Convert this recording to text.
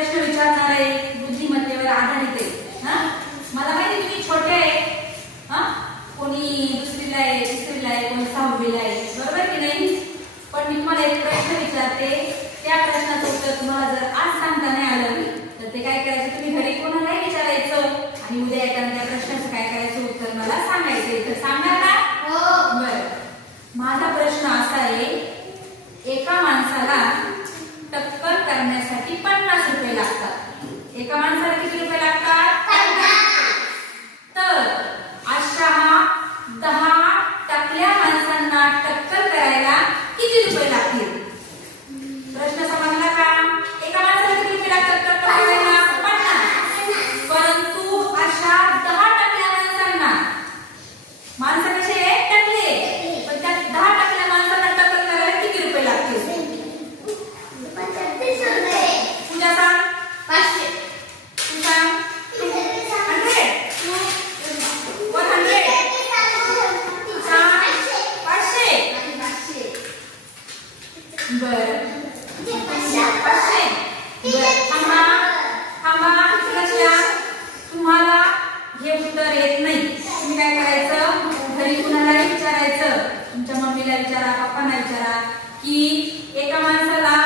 प्रश्न विचारणार आहे बुद्धिमत्तेवर आधारित आहे। हा, मला माहिती तुम्ही छोटे आहे, हा, कोणी दुसरीला आहे, तिसरीला आहे, कोणी सहावीला आहे, बरोबर की नाही? पण मी तुम्हाला एक प्रश्न विचारते, त्या प्रश्नाचं उत्तर तुम्हाला जर आज सांगता नाही आलं तर ते काय करायचं, तुम्ही घरी कोणालाही विचारायचं आणि उद्या येताना त्या प्रश्नाचं काय करायचं उत्तर मला सांगायचं। तर सांगणार ना? हो। बरं, माझा प्रश्न असा आहे, एका माणसाला टक्कर करण्यासाठी 50 रुपये लागतात। एका माणसाला किती रुपये लागतात? 50। तर अशा 10 टकल्या माणसांना टक्कर करायला किती रुपये लागतील? प्रश्न समजला का? एका माणसाला किती रुपये लागतात टक्कर करायला? 50। परंतु अशा 10 टकल्या माणसांना, माणसं कसे आहेत? टकले, पण त्या 10 टकल्या माणसांना टक्कर करायला किती रुपये लागतील? तुझ्या सांग। 500। तू सांग। 100। तू 100। सांग। 500। बरं, 500। बरं, थांबा थांबा, लक्ष द्या। तुम्हाला हे उत्तर येत नाही, तुम्ही काय करायचं, घरी कुणालाही विचारायचं, तुमच्या मम्मीला विचारा, पप्पांना विचारा की एका माणसाला